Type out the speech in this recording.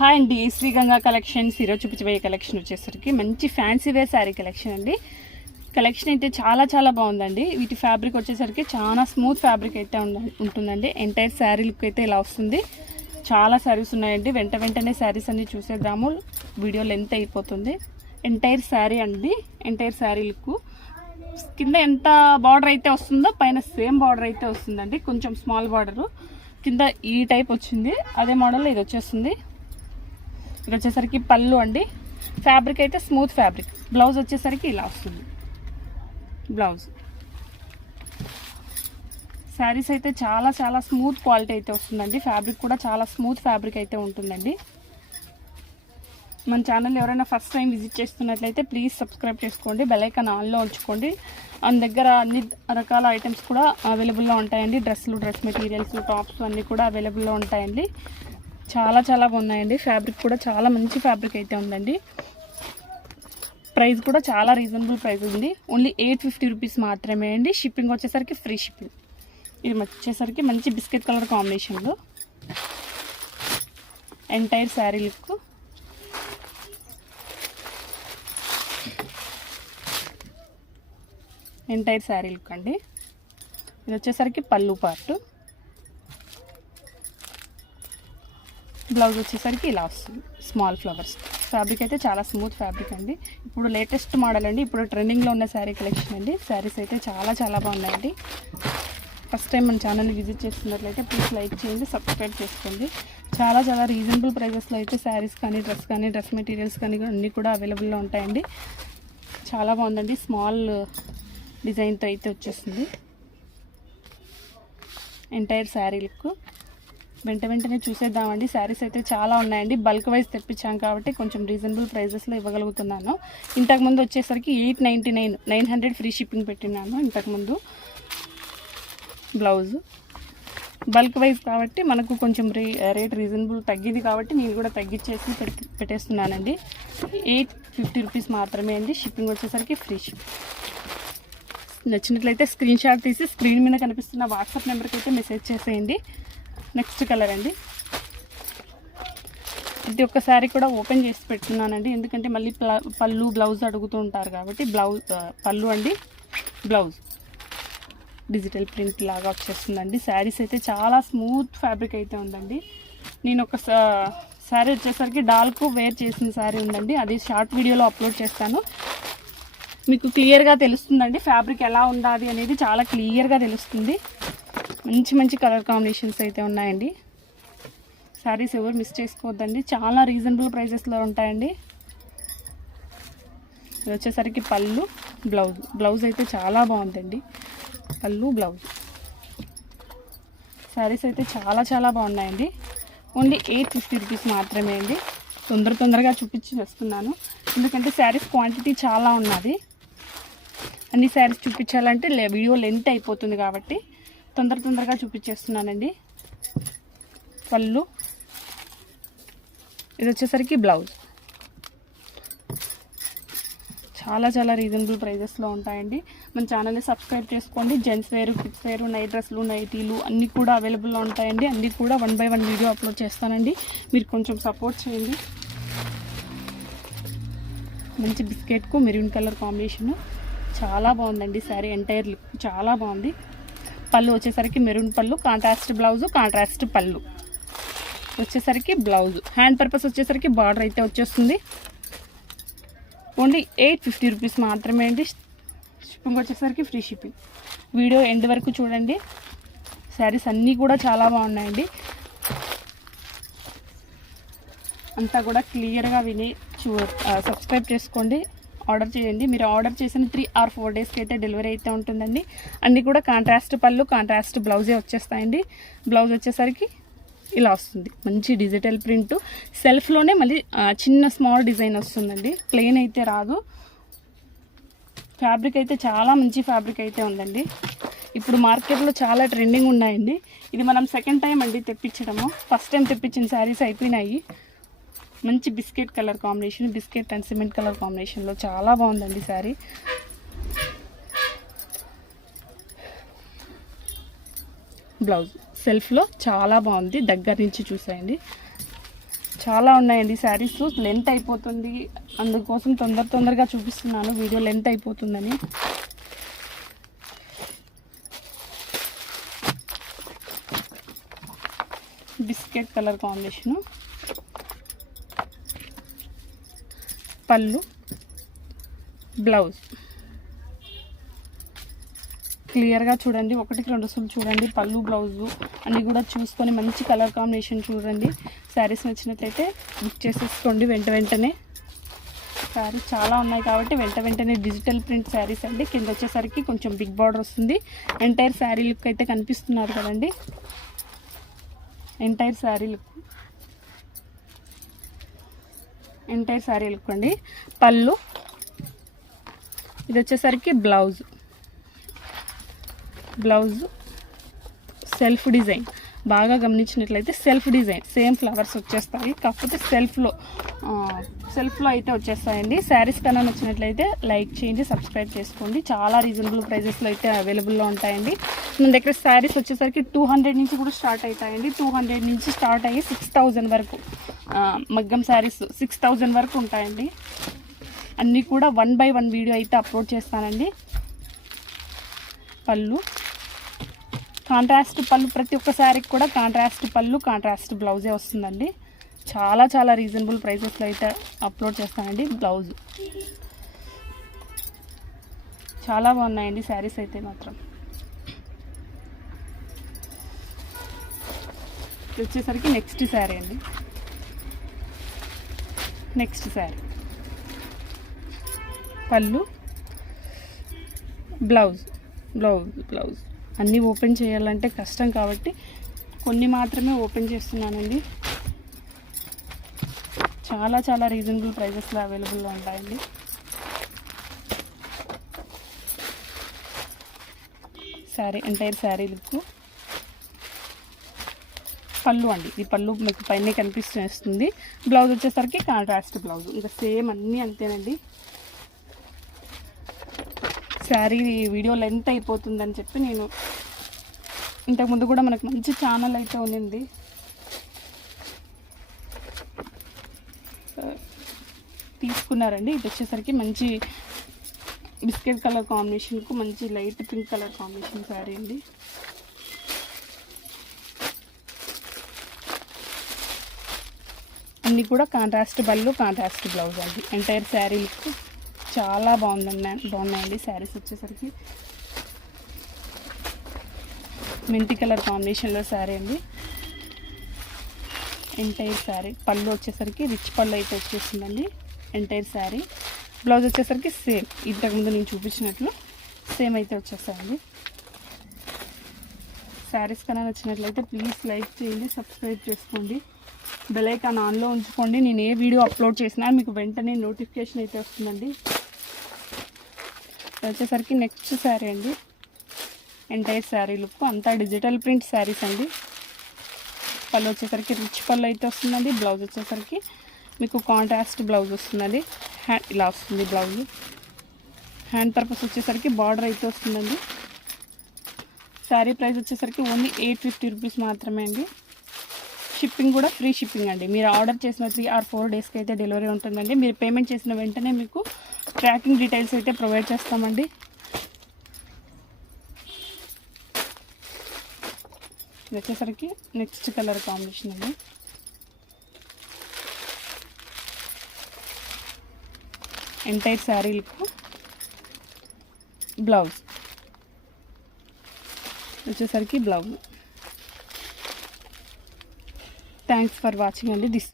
Hi అండి, Shri Ganga collections. ఈరోజు చూపించబోయే కలెక్షన్ వచ్చేసరికి మంచి ఫ్యాన్సీ వేర్ శారీ కలెక్షన్ అండి. కలెక్షన్ అయితే చాలా బాగుందండి. వీటి ఫ్యాబ్రిక్ వచ్చేసరికి చాలా స్మూత్ ఫ్యాబ్రిక్ అయితే ఉంటుందండి. ఎంటైర్ శారీ లుక్ అయితే ఇలా వస్తుంది. చాలా శారీస్ ఉన్నాయండి. వెంటనే శారీస్ అన్ని చూసేద్దాము. వీడియో లెంత్ అయిపోతుంది. ఎంటైర్ శారీ అండి. ఎంటైర్ శారీ లుక్ కింద ఎంత బార్డర్ అయితే వస్తుందో పైన సేమ్ బార్డర్ అయితే వస్తుందండి. కొంచెం స్మాల్ బార్డరు కింద ఈ టైప్ వచ్చింది. అదే మోడల్ ఇది వచ్చేస్తుంది. ఇది వచ్చేసరికి పళ్ళు అండి. ఫ్యాబ్రిక్ అయితే స్మూత్ ఫ్యాబ్రిక్. బ్లౌజ్ వచ్చేసరికి ఇలా వస్తుంది. బ్లౌజ్ శారీస్ అయితే చాలా స్మూత్ క్వాలిటీ అయితే వస్తుందండి. ఫ్యాబ్రిక్ కూడా చాలా స్మూత్ ఫ్యాబ్రిక్ అయితే ఉంటుందండి. మన ఛానల్ ఎవరైనా ఫస్ట్ టైం విజిట్ చేస్తున్నట్లయితే ప్లీజ్ సబ్స్క్రైబ్ చేసుకోండి. బెల్ ఐకాన్ ఆన్లో ఉంచుకోండి. మన దగ్గర అన్ని రకాల ఐటమ్స్ కూడా అవైలబుల్లో ఉంటాయండి. డ్రెస్సులు, డ్రెస్ మెటీరియల్స్, టాప్స్ అన్నీ కూడా అవైలబుల్లో ఉంటాయండి. చాలా బాగున్నాయండి. ఫ్యాబ్రిక్ కూడా చాలా మంచి ఫ్యాబ్రిక్ అయితే ఉందండి. ప్రైస్ కూడా చాలా రీజనబుల్ ప్రైస్ ఉంది. ఓన్లీ 850 రూపీస్ మాత్రమే అండి. షిప్పింగ్ వచ్చేసరికి ఫ్రీ షిప్పింగ్. ఇది వచ్చేసరికి మంచి బిస్కెట్ కలర్ కాంబినేషన్లో entire sari look. Entire sari look అండి. ఇది వచ్చేసరికి పళ్ళు పార్ట్. బ్లౌజ్ వచ్చేసరికి ఇలా వస్తుంది. Small flowers. ఫ్యాబ్రిక్ అయితే చాలా స్మూత్ ఫ్యాబ్రిక్ అండి. ఇప్పుడు లేటెస్ట్ మోడల్ అండి. ఇప్పుడు ట్రెండింగ్లో ఉన్న శారీ కలెక్షన్ అండి. శారీస్ అయితే చాలా బాగున్నాయండి. ఫస్ట్ టైం మన ఛానల్ని విజిట్ చేస్తున్నట్లయితే ప్లీజ్ లైక్ చేయండి, సబ్స్క్రైబ్ చేసుకోండి. చాలా రీజనబుల్ ప్రైజెస్లో అయితే శారీస్ కానీ డ్రెస్ మెటీరియల్స్ కానీ అన్నీ కూడా అవైలబుల్లో ఉంటాయండి. చాలా బాగుందండి. స్మాల్ డిజైన్తో అయితే వచ్చేస్తుంది. Entire sari look. వెంటనే చూసేద్దామండి. శారీస్ అయితే చాలా ఉన్నాయండి. బల్క్ వైజ్ తెప్పించాం కాబట్టి కొంచెం రీజనబుల్ ప్రైజెస్లో ఇవ్వగలుగుతున్నాను. ఇంతకుముందు వచ్చేసరికి 899, 900 ఫ్రీ షిప్పింగ్ పెట్టినాను ఇంతకుముందు. బ్లౌజ్ బల్క్ వైజ్ కాబట్టి మనకు కొంచెం రేట్ రీజనబుల్ తగ్గింది కాబట్టి నేను కూడా తగ్గించేసి పెట్టేస్తున్నానండి. 850 రూపీస్ మాత్రమే అండి. షిప్పింగ్ వచ్చేసరికి ఫ్రీ షిప్. నచ్చినట్లయితే స్క్రీన్ షాట్ తీసి స్క్రీన్ మీద కనిపిస్తున్న వాట్సాప్ నెంబర్కి అయితే మెసేజ్ చేసేయండి. నెక్స్ట్ కలర్ అండి. ఇది ఒక్కసారి కూడా ఓపెన్ చేసి పెట్టున్నానండి. ఎందుకంటే మళ్ళీ పళ్ళు బ్లౌజ్ అడుగుతూ ఉంటారు కాబట్టి. పళ్ళు అండి. బ్లౌజ్ డిజిటల్ ప్రింట్ లాగా వచ్చేస్తుందండి. శారీస్ అయితే చాలా స్మూత్ ఫ్యాబ్రిక్ అయితే ఉందండి. నేను ఒక శారీ వచ్చేసరికి డాల్కు వేర్ చేసిన శారీ ఉందండి. అది షార్ట్ వీడియోలో అప్లోడ్ చేస్తాను. మీకు క్లియర్గా తెలుస్తుందండి. ఫ్యాబ్రిక్ ఎలా ఉండాలి అనేది చాలా క్లియర్గా తెలుస్తుంది. మంచి కలర్ కాంబినేషన్స్ అయితే ఉన్నాయండి. శారీస్ ఎవరు మిస్ చేసుకోవద్దండి. చాలా రీజనబుల్ ప్రైజెస్లో ఉంటాయండి. ఇది వచ్చేసరికి పళ్ళు, బ్లౌజ్ అయితే చాలా బాగుందండి. పళ్ళు, బ్లౌజ్. శారీస్ అయితే చాలా బాగున్నాయండి. ఓన్లీ 850 రూపీస్ మాత్రమే అండి. తొందరగా చూపించి వస్తున్నాను. ఎందుకంటే శారీస్ క్వాంటిటీ చాలా ఉన్నది. అన్ని శారీస్ చూపించాలంటే వీడియో లెంత్ అయిపోతుంది కాబట్టి తొందరగా చూపించేస్తున్నానండి. పళ్ళు. ఇది వచ్చేసరికి బ్లౌజ్. చాలా రీజనబుల్ ప్రైజెస్లో ఉంటాయండి. మన ఛానల్ని సబ్స్క్రైబ్ చేసుకోండి. జెంట్స్ వేరు, కిడ్స్ వేరు, నైట్ డ్రెస్లు, నైటీలు అన్నీ కూడా అవైలబుల్లో ఉంటాయండి. అన్నీ కూడా 1 by 1 వీడియో అప్లోడ్ చేస్తానండి. మీరు కొంచెం సపోర్ట్ చేయండి. మంచి బిస్కెట్కు మెరూన్ కలర్ కాంబినేషను చాలా బాగుందండి. శారీ ఎంటైర్ లుక్ చాలా బాగుంది. పళ్ళు వచ్చేసరికి మెరూన్ పళ్ళు, కాంట్రాస్ట్ బ్లౌజు, కాంట్రాస్ట్ పళ్ళు వచ్చేసరికి బ్లౌజ్. హ్యాండ్ పర్పస్ వచ్చేసరికి బార్డర్ అయితే వచ్చేస్తుంది. ఓన్లీ 850 రూపీస్ మాత్రమే అండి. షిప్పింగ్ వచ్చేసరికి ఫ్రీ షిప్పింగ్. వీడియో ఎండ్ వరకు చూడండి. శారీస్ అన్నీ కూడా చాలా బాగున్నాయండి. అంతా కూడా క్లియర్గా విని సబ్స్క్రైబ్ చేసుకోండి. ఆర్డర్ చేయండి. మీరు ఆర్డర్ చేసిన 3 or 4 డేస్కి అయితే డెలివరీ అయితే ఉంటుందండి. అన్నీ కూడా కాంట్రాస్ట్ పళ్ళు, కాంట్రాస్ట్ బ్లౌజే వచ్చేస్తాయండి. బ్లౌజ్ వచ్చేసరికి ఇలా వస్తుంది. మంచి డిజిటల్ ప్రింట్. సెల్ఫ్లోనే మళ్ళీ చిన్న స్మాల్ డిజైన్ వస్తుందండి. ప్లెయిన్ అయితే రాదు. ఫ్యాబ్రిక్ అయితే చాలా మంచి ఫ్యాబ్రిక్ అయితే ఉందండి. ఇప్పుడు మార్కెట్లో చాలా ట్రెండింగ్ ఉన్నాయండి. ఇది మనం సెకండ్ టైం అండి తెప్పించడము. ఫస్ట్ టైం తెప్పించిన శారీస్ అయిపోయినాయి. మంచి biscuit colour combination, biscuit and cement colour కాంబినేషన్లో చాలా బాగుందండి శారీ. బ్లౌజ్ సెల్ఫ్లో చాలా బాగుంది. దగ్గర నుంచి చూసేయండి. చాలా ఉన్నాయండి శారీస్. లెంత్ అయిపోతుంది, అందుకోసం తొందరగా చూపిస్తున్నాను, వీడియో లెంత్ అయిపోతుందని. బిస్కెట్ కలర్ కాంబినేషను, పళ్ళు, బ్లౌజ్. క్లియర్గా చూడండి, 1-2 సార్లు చూడండి. పళ్ళు బ్లౌజు అన్నీ కూడా చూసుకొని మంచి కలర్ కాంబినేషన్ చూడండి. శారీస్ నచ్చినట్లయితే బుక్ చేసేసుకోండి వెంటనే. శారీస్ చాలా ఉన్నాయి కాబట్టి వెంటనే డిజిటల్ ప్రింట్ శారీస్ అండి. కింద వచ్చేసరికి కొంచెం బిగ్ బార్డర్ వస్తుంది. ఎంటైర్ శారీ లుక్ అయితే కనిపిస్తున్నారు కదండి, ఎంటైర్ శారీ లుక్ అండి. పళ్ళు, ఇది వచ్చేసరికి బ్లౌజ్ సెల్ఫ్ డిజైన్. బాగా గమనించినట్లయితే సెల్ఫ్ డిజైన్, సేమ్ ఫ్లవర్స్ వచ్చేస్తాయి, కాకపోతే సెల్ఫ్లో అయితే వచ్చేస్తాయండి. శారీస్ కన్నా నచ్చినట్లయితే లైక్ చేయండి, సబ్స్క్రైబ్ చేసుకోండి. చాలా రీజనబుల్ ప్రైజెస్లో అయితే అవైలబుల్లో ఉంటాయండి. మన దగ్గర శారీస్ వచ్చేసరికి 200 నుంచి కూడా స్టార్ట్ అవుతాయండి. 200 నుంచి స్టార్ట్ అయ్యి 6000 వరకు, మగ్గం శారీస్ 6000 వరకు ఉంటాయండి. అన్నీ కూడా 1 by 1 వీడియో అయితే అప్లోడ్ చేస్తానండి. పళ్ళు, కాంట్రాస్ట్ పళ్ళు, ప్రతి ఒక్క శారీకి కూడా కాంట్రాస్ట్ పళ్ళు, కాంట్రాస్ట్ బ్లౌజే వస్తుందండి. చాలా రీజనబుల్ ప్రైజెస్లో అయితే అప్లోడ్ చేస్తానండి. బ్లౌజ్ చాలా బాగున్నాయండి శారీస్ అయితే మాత్రం. వచ్చేసరికి నెక్స్ట్ శారీ అండి. నెక్స్ట్ శారీ, పళ్ళు, బ్లౌజ్ అన్నీ ఓపెన్ చేయాలంటే కష్టం కాబట్టి కొన్ని మాత్రమే ఓపెన్ చేస్తున్నానండి. చాలా రీజనబుల్ ప్రైజెస్లో అవైలబుల్లో ఉంటాయండి. Entire sari look. పళ్ళు అండి, ఈ పళ్ళు మీకు పైన కనిపిస్తుంది. బ్లౌజ్ వచ్చేసరికి కాంట్రాస్ట్ బ్లౌజ్, ఇంకా సేమ్ అన్నీ అంతేనండి. శారీ వీడియో లెంత్ అయిపోతుందని చెప్పి నేను ఇంతకుముందు కూడా మనకు మంచి ఛానల్ అయితే ఉంది, తీసుకున్నారండి. ఇది వచ్చేసరికి మంచి బిస్కెట్ కలర్ కాంబినేషన్కు మంచి light pink colour combination sari అండి. అన్నీ కూడా కాంట్రాస్ట్ పళ్ళు, కాంట్రాస్ట్ బ్లౌజ్ అండి. ఎంటైర్ శారీ లుక్ చాలా బాగున్నాయండి. శారీస్ వచ్చేసరికి మెంతి కలర్ కాంబినేషన్లో శారీ అండి. ఎంటైర్ శారీ పళ్ళు వచ్చేసరికి రిచ్ పళ్ళు అయితే వచ్చేసిందండి. ఎంటైర్ శారీ బ్లౌజ్ వచ్చేసరికి సేమ్ ఇంతకుముందు నేను చూపించినట్లు సేమ్ అయితే వచ్చేస్తాయండి. శారీస్ కన్నా నచ్చినట్లయితే ప్లీజ్ లైక్ చేయండి, సబ్స్క్రైబ్ చేసుకోండి, బెల్ ఐకాన్ ఆన్లో ఉంచుకోండి. నేను ఏ వీడియో అప్లోడ్ చేసినా మీకు వెంటనే నోటిఫికేషన్ అయితే వస్తుందండి. వచ్చేసరికి నెక్స్ట్ శారీ అండి. ఎంటైర్ శారీ లుక్ అంతా డిజిటల్ ప్రింట్ శారీస్ అండి. పళ్ళు వచ్చేసరికి రిచ్ పళ్ళు అయితే వస్తుందండి. బ్లౌజ్ వచ్చేసరికి మీకు కాంట్రాస్ట్ బ్లౌజ్ వస్తుందండి. ఇలా వస్తుంది బ్లౌజ్. హ్యాండ్ పర్పస్ వచ్చేసరికి బార్డర్ అయితే వస్తుందండి. శారీ ప్రైస్ వచ్చేసరికి ఓన్లీ 850 రూపీస్ మాత్రమే అండి. షిప్పింగ్ కూడా ఫ్రీ షిప్పింగ్ అండి. మీరు ఆర్డర్ చేసిన 3 or 4 డేస్కి అయితే డెలివరీ ఉంటుందండి. మీరు పేమెంట్ చేసిన వెంటనే మీకు ట్రాకింగ్ డీటెయిల్స్ అయితే ప్రొవైడ్ చేస్తామండి. ఇది వచ్చేసరికి నెక్స్ట్ కలర్ కాంబినేషన్ అండి. ఎంటైర్ శారీ లుక్, బ్లౌజ్ వచ్చేసరికి బ్లౌజ్. థ్యాంక్స్ ఫర్ వాచింగ్ అండి. దిస్